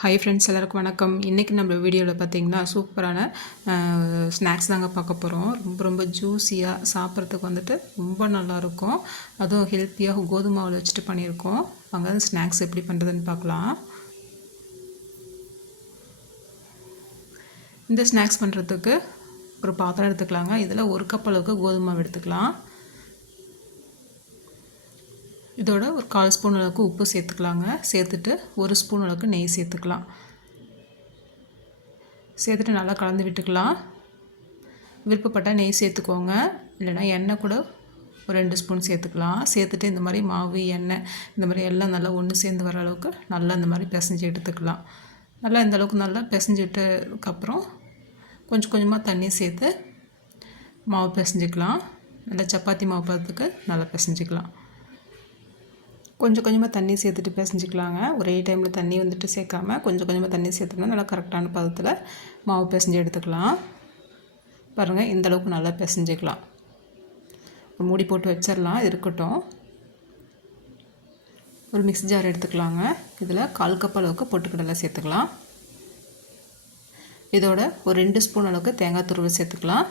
Hi friends எல்லாருக்கும் வணக்கம். இன்றைக்கி நம்ம வீடியோவில் பார்த்தீங்கன்னா சூப்பரான ஸ்நாக்ஸ் தாங்க பார்க்க போகிறோம் ரொம்ப ரொம்ப ஜூஸியாக சாப்பிட்றதுக்கு வந்துட்டு ரொம்ப நல்லாயிருக்கும். அதுவும் ஹெல்த்தியாக கோதுமாவில் வச்சுட்டு பண்ணியிருக்கோம். அங்கே ஸ்நாக்ஸ் எப்படி பண்ணுறதுன்னு பார்க்கலாம் இந்த ஸ்நாக்ஸ் பண்ணுறதுக்கு ஒரு பாத்திரம் எடுத்துக்கலாங்க. இதில் ஒரு கப் அளவுக்கு கோதுமாவை எடுத்துக்கலாம். இதோட ஒரு கால் ஸ்பூன் அளவுக்கு உப்பு சேர்த்துக்கலாங்க. சேர்த்துட்டு ஒரு ஸ்பூன் அளவுக்கு நெய் சேர்த்துக்கலாம். சேர்த்துட்டு நல்லா கலந்து விட்டுக்கலாம். விருப்பப்பட்டால் நெய் சேர்த்துக்கோங்க. இல்லைனா எண்ணெய் கூட ஒரு ரெண்டு ஸ்பூன் சேர்த்துக்கலாம். சேர்த்துட்டு இந்த மாதிரி மாவு எண்ணெய் இந்த மாதிரி எல்லாம் நல்லா ஒன்று சேர்ந்து வர அளவுக்கு நல்லா இந்த மாதிரி பிசைஞ்சு எடுத்துக்கலாம். நல்லா இந்த அளவுக்கு நல்லா பிசைஞ்சிட்டதுக்கப்புறம் கொஞ்சம் கொஞ்சமாக தண்ணி சேர்த்து மாவு பிசைஞ்சிக்கலாம். நல்லா சப்பாத்தி மாவு பார்த்துக்கு நல்லா பிசைஞ்சிக்கலாம். கொஞ்சம் கொஞ்சமாக தண்ணி சேர்த்துட்டு பிசைஞ்சிக்கலாங்க. ஒரே டைமில் தண்ணி வந்துட்டு சேர்க்காம கொஞ்சம் கொஞ்சமாக தண்ணி சேர்த்துனா நல்லா கரெக்டான பதத்தில் மாவு பிசைஞ்சு எடுத்துக்கலாம். பாருங்கள் இந்தளவுக்கு நல்லா பிசைஞ்சிக்கலாம். மூடி போட்டு வச்சிடலாம் இருக்கட்டும். ஒரு மிக்ஸி ஜார் எடுத்துக்கலாங்க. இதில் கால் கப் அளவுக்கு பொட்டுக்கடலை சேர்த்துக்கலாம். இதோட ஒரு ரெண்டு ஸ்பூன் அளவுக்கு தேங்காய் துருவல் சேர்த்துக்கலாம்.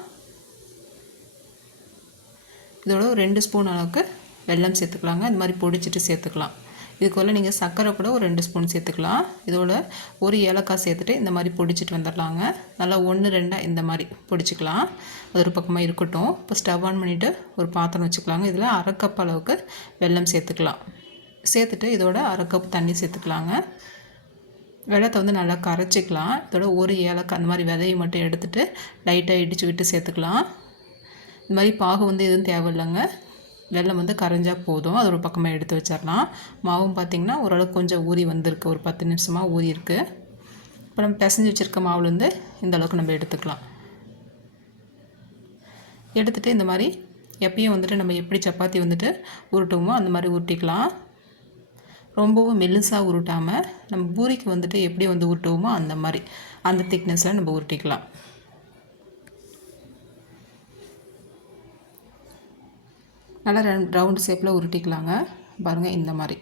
இதோட ஒரு ரெண்டு ஸ்பூன் அளவுக்கு வெல்லம் சேர்த்துக்கலாங்க. இந்த மாதிரி பொடிச்சிட்டு சேர்த்துக்கலாம். இதுக்குள்ள நீங்கள் சர்க்கரை கூட ஒரு ரெண்டு ஸ்பூன் சேர்த்துக்கலாம். இதோட ஒரு ஏலக்காய் சேர்த்துட்டு இந்த மாதிரி பொடிச்சிட்டு வந்துடலாங்க. நல்லா ஒன்று ரெண்டாக இந்த மாதிரி பொடிச்சிக்கலாம். அது ஒரு பக்கமாக இருக்கட்டும். இப்போ ஸ்டவ் ஆன் பண்ணிவிட்டு ஒரு பாத்திரம் வச்சுக்கலாங்க. இதில் அரைக்கப் அளவுக்கு வெல்லம் சேர்த்துக்கலாம். சேர்த்துட்டு இதோட அரைக்கப் தண்ணி சேர்த்துக்கலாங்க. வெள்ளத்தை வந்து நல்லா கரைச்சிக்கலாம். இதோட ஒரு ஏலக்காய் அந்த மாதிரி விதையை மட்டும் எடுத்துகிட்டு லைட்டாக இடித்து விட்டு சேர்த்துக்கலாம். இந்த மாதிரி பாகு வந்து எதுவும் தேவையில்லைங்க. வெள்ளம் வந்து கரைஞ்சால் போதும். அது ஒரு பக்கமாக எடுத்து வச்சிடலாம் மாவும் பார்த்திங்கன்னா ஓரளவுக்கு கொஞ்சம் ஊறி வந்திருக்கு. ஒரு பத்து நிமிஷமாக ஊறி இருக்குது இப்போ நம்ம பிசைஞ்சு வச்சுருக்க மாவுலேருந்து இந்த அளவுக்கு நம்ம எடுத்துக்கலாம். எடுத்துகிட்டு இந்த மாதிரி எப்பயும் வந்துட்டு நம்ம எப்படி சப்பாத்தி வந்துட்டு உருட்டுவோமோ அந்த மாதிரி உருட்டிக்கலாம். ரொம்பவும் மெல்லுசாக உருட்டாமல் நம்ம பூரிக்கு வந்துட்டு எப்படி வந்து உருட்டுவோமோ அந்த மாதிரி அந்த திக்னஸில் நம்ம உருட்டிக்கலாம். நல்லா ரவுண்டு ஷேப்பில் உருட்டிக்கலாங்க. பாருங்கள் இந்த மாதிரி.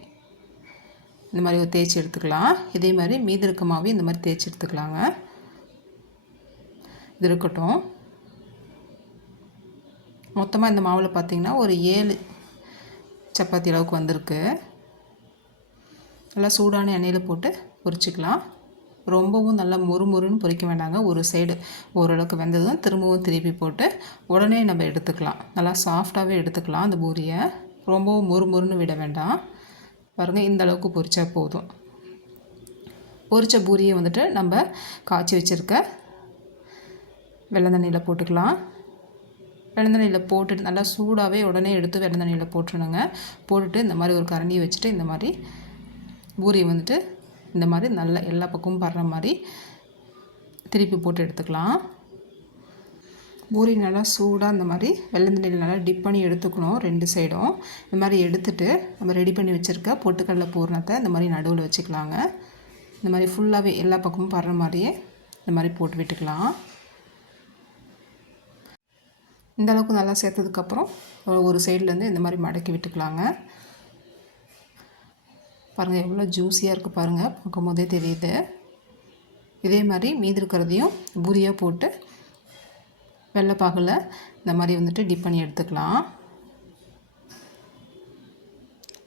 இந்த மாதிரி தேய்ச்சி எடுத்துக்கலாம். இதே மாதிரி மீதி இருக்க மாவு இந்த மாதிரி தேய்ச்சி எடுத்துக்கலாங்க. இது இருக்கட்டும். மொத்தமாக இந்த மாவில் பார்த்திங்கன்னா ஒரு ஏழு சப்பாத்தி அளவுக்கு வந்திருக்கு. நல்லா சூடான எண்ணெயில் போட்டு பொரிச்சிக்கலாம். ரொம்பவும் நல்லா முறுமுறுன்னு பொரிக்க வேண்டாங்க. ஒரு சைடு ஓரளவுக்கு வெந்ததும் திரும்பவும் திருப்பி போட்டு உடனே நம்ம எடுத்துக்கலாம். நல்லா சாஃப்டாகவே எடுத்துக்கலாம் அந்த பூரியை. ரொம்பவும் முறுமுறுன்னு விட வேண்டாம். பாருங்கள் இந்த அளவுக்கு பொரிச்சா போதும். பொரித்த பூரியை வந்துட்டு நம்ம காய்ச்சி வச்சுருக்க வெள்ளந்தண்ணியில் போட்டுக்கலாம். வெள்ளந்தண்ணியில் போட்டுட்டு நல்லா சூடாகவே உடனே எடுத்து வெள்ளந்தண்ணியில் போட்டுருணுங்க போட்டுட்டு இந்த மாதிரி ஒரு கரண்டியை வச்சுட்டு இந்த மாதிரி பூரியை வந்துட்டு இந்த மாதிரி நல்ல எல்லா பக்கமும் படுற மாதிரி திருப்பி போட்டு எடுத்துக்கலாம். பூரி நல்லா சூடாக இந்த மாதிரி வெள்ளந்தண்ணியில் நல்லா டிப் பண்ணி எடுத்துக்கணும் ரெண்டு சைடும். இந்த மாதிரி எடுத்துகிட்டு நம்ம ரெடி பண்ணி வச்சுருக்க பொட்டுக்கடலை பூர்ணத்தை இந்த மாதிரி நடுவில் வச்சுக்கலாங்க. இந்த மாதிரி ஃபுல்லாகவே எல்லா பக்கமும் படுற மாதிரியே இந்த மாதிரி போட்டு விட்டுக்கலாம். இந்த அளவுக்கு நல்லா சேர்த்ததுக்கப்புறம் ஒரு சைட்லேருந்து இந்த மாதிரி மடக்கி விட்டுக்கலாங்க. பாருங்கள் எவ்வளோ ஜூஸியாக இருக்குது பாருங்கள் பார்க்கும் போதே தெரியுது. இதே மாதிரி மீதி இருக்கிறதையும் பூரியாக போட்டு வெள்ளைப்பாகில் இந்த மாதிரி வந்துட்டு டிப் பண்ணி எடுத்துக்கலாம்.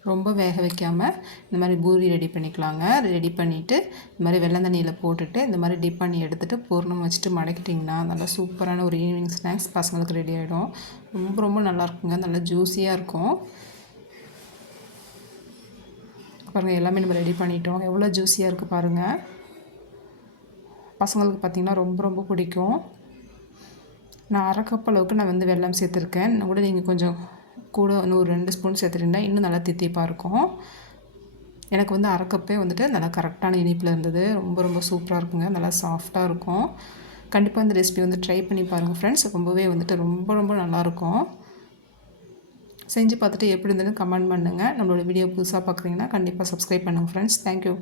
ரொம்ப வேக வைக்காமல் இந்த மாதிரி பூரி ரெடி பண்ணிக்கலாங்க. ரெடி பண்ணிவிட்டு இந்த மாதிரி வெள்ளம் தண்ணியில் போட்டுட்டு இந்த மாதிரி டிப் பண்ணி எடுத்துகிட்டு பூர்ணம் வச்சுட்டு மடக்கிட்டிங்கன்னா நல்லா சூப்பரான ஒரு ஈவினிங் ஸ்நாக்ஸ் பசங்களுக்கு ரெடி ஆகிடும் ரொம்ப ரொம்ப நல்லாயிருக்குங்க நல்லா ஜூஸியாக இருக்கும். பாருங்கள் எல்லாமே நம்ம ரெடி பண்ணிட்டோம். எவ்வளோ ஜூஸியாக இருக்குது பாருங்கள் பசங்களுக்கு பார்த்திங்கன்னா ரொம்ப ரொம்ப பிடிக்கும். நான் அரை கப் அளவுக்கு நான் வந்து வெள்ளம் சேர்த்துருக்கேன். இன்னும் கூட நீங்கள் கொஞ்சம் கூட இன்னும் ஒரு ரெண்டு ஸ்பூன் சேர்த்துருந்தா இன்னும் நல்லா தித்திப்பாக இருக்கும். எனக்கு வந்து அரை கப்பே வந்துட்டு நல்லா கரெக்டான இனிப்பில் இருந்தது. ரொம்ப ரொம்ப சூப்பராக இருக்குங்க. நல்லா சாஃப்டாக இருக்கும். கண்டிப்பாக இந்த ரெசிபி வந்து ட்ரை பண்ணி பாருங்கள் ஃப்ரெண்ட்ஸ் ரொம்பவே வந்துட்டு ரொம்ப ரொம்ப நல்லாயிருக்கும் செஞ்சு பார்த்துட்டு எப்படி இருந்ததுன்னு கமெண்ட் பண்ணுங்கள் நம்மளோட வீடியோ புதுசாக பார்க்குறீங்கன்னா கண்டிப்பாக சப்ஸ்கிரைப் பண்ணுங்கள் ஃப்ரெண்ட்ஸ் தேங்க்யூ